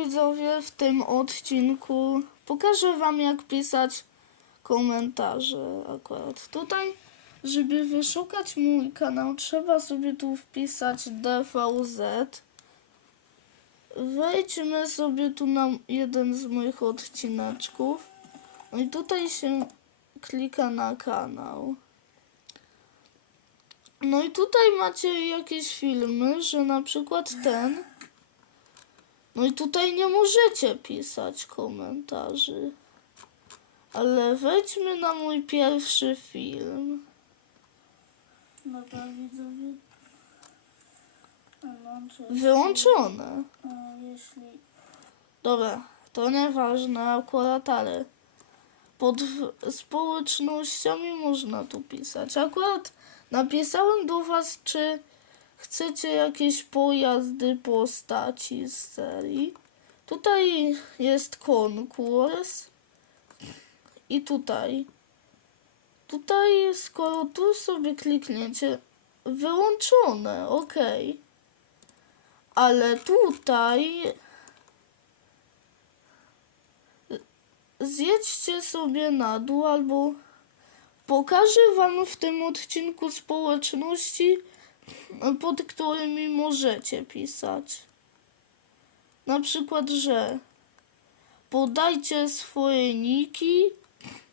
Widzowie, w tym odcinku pokażę Wam, jak pisać komentarze. Akurat tutaj, żeby wyszukać mój kanał, trzeba sobie tu wpisać DVZ. Wejdźmy sobie tu na jeden z moich odcineczków. No i tutaj się klika na kanał. No i tutaj macie jakieś filmy, że na przykład ten. No i tutaj nie możecie pisać komentarzy. Ale wejdźmy na mój pierwszy film. Dobra, widzowie. Wyłączę. Wyłączone. Jeśli Dobra, to nieważne akurat, ale pod społecznościami można tu pisać. Akurat napisałem do was, czy chcecie jakieś pojazdy postaci z serii. Tutaj jest konkurs i tutaj. Tutaj, skoro tu sobie klikniecie, wyłączone, ok. Ale tutaj zjedźcie sobie na dół albo pokażę wam w tym odcinku społeczności, pod którymi możecie pisać. Na przykład, że podajcie swoje niki.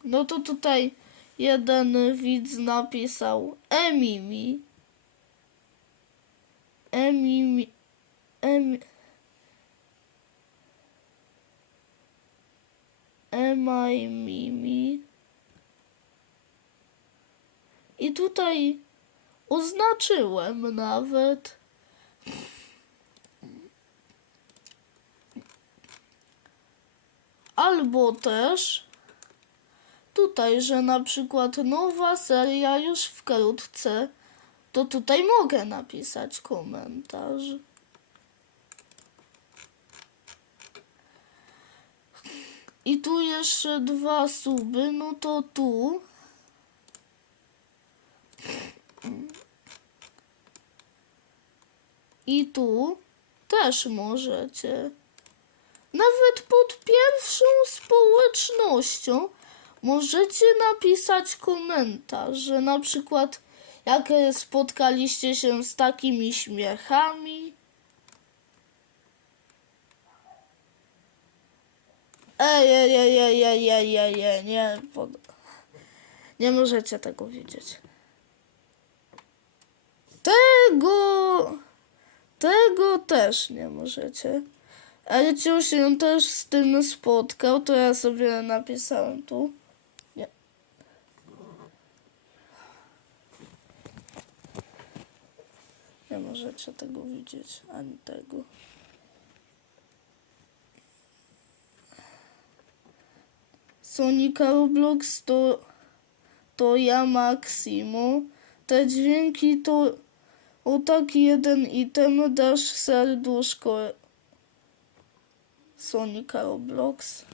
No to tutaj jeden widz napisał Emimi. Emimi. Emi. Emaj Mimi. I tutaj oznaczyłem nawet. Albo też tutaj, że na przykład nowa seria już wkrótce, to tutaj mogę napisać komentarz. I tu jeszcze dwa suby, no to tu. I tu też możecie. Nawet pod pierwszą społecznością możecie napisać komentarz, że na przykład jak spotkaliście się z takimi śmiechami. Ej, ej, ej, ej, ej, ej, ej, ej, nie, nie możecie tego widzieć. Tego, tego też nie możecie. Ale cię się też z tym spotkał, to ja sobie napisałem tu. Nie. Nie możecie tego widzieć, ani tego. Sonika Roblox to, to ja Maximo. Te dźwięki to o taki jeden item dasz serduszko Sonika Roblox.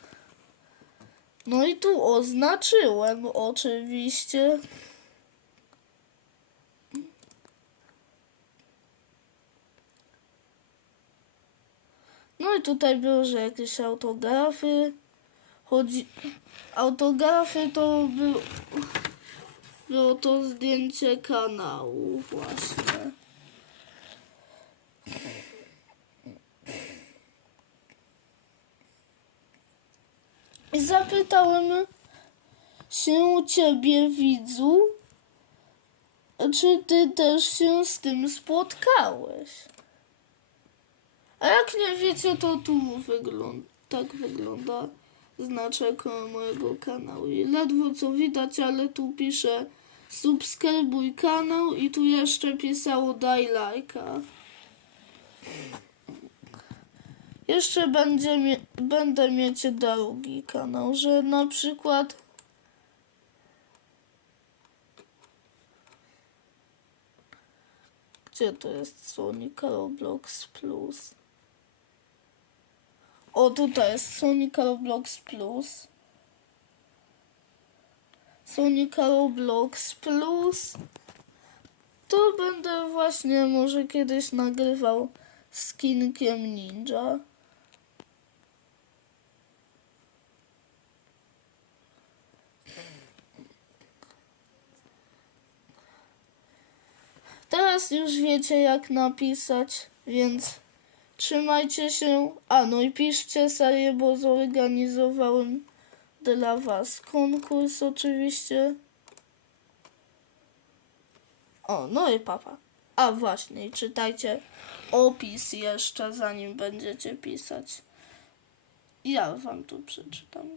No i tu oznaczyłem oczywiście. No i tutaj było, że jakieś autografy. Chodzi... Autografy to był... Było to zdjęcie kanału właśnie. I zapytałem się ciebie, widzu, czy ty też się z tym spotkałeś. A jak nie wiecie, to tu wygląda, tak wygląda znaczek mojego kanału. I ledwo co widać, ale tu pisze subskrybuj kanał i tu jeszcze pisało daj lajka. Jeszcze będzie będę mieć drugi kanał, że na przykład Gdzie to jest Sonic Roblox Plus? O, tutaj jest Sonic Roblox Plus. Sonic Roblox Plus. To będę właśnie może kiedyś nagrywał z Kinkiem Ninja. Teraz już wiecie jak napisać, więc trzymajcie się. A no i piszcie serię, bo zorganizowałem dla was konkurs oczywiście. O, no i papa. A właśnie, czytajcie opis jeszcze, zanim będziecie pisać. Ja wam tu przeczytam.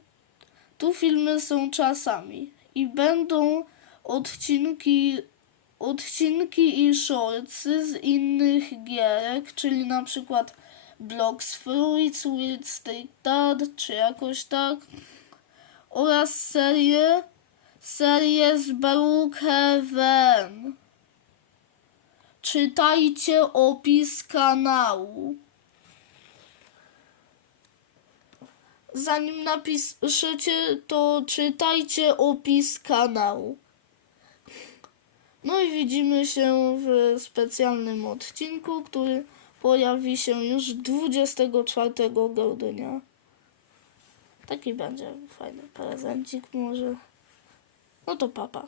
Tu filmy są czasami i będą odcinki, odcinki i shortsy z innych gierek, czyli na przykład Blocks Fruits, Weird State Dad, czy jakoś tak. Oraz serię, serię z Brookhaven. Czytajcie opis kanału. Zanim napiszecie, to czytajcie opis kanału. No i widzimy się w specjalnym odcinku, który pojawi się już 24 grudnia. Taki będzie fajny prezencik może. No to papa.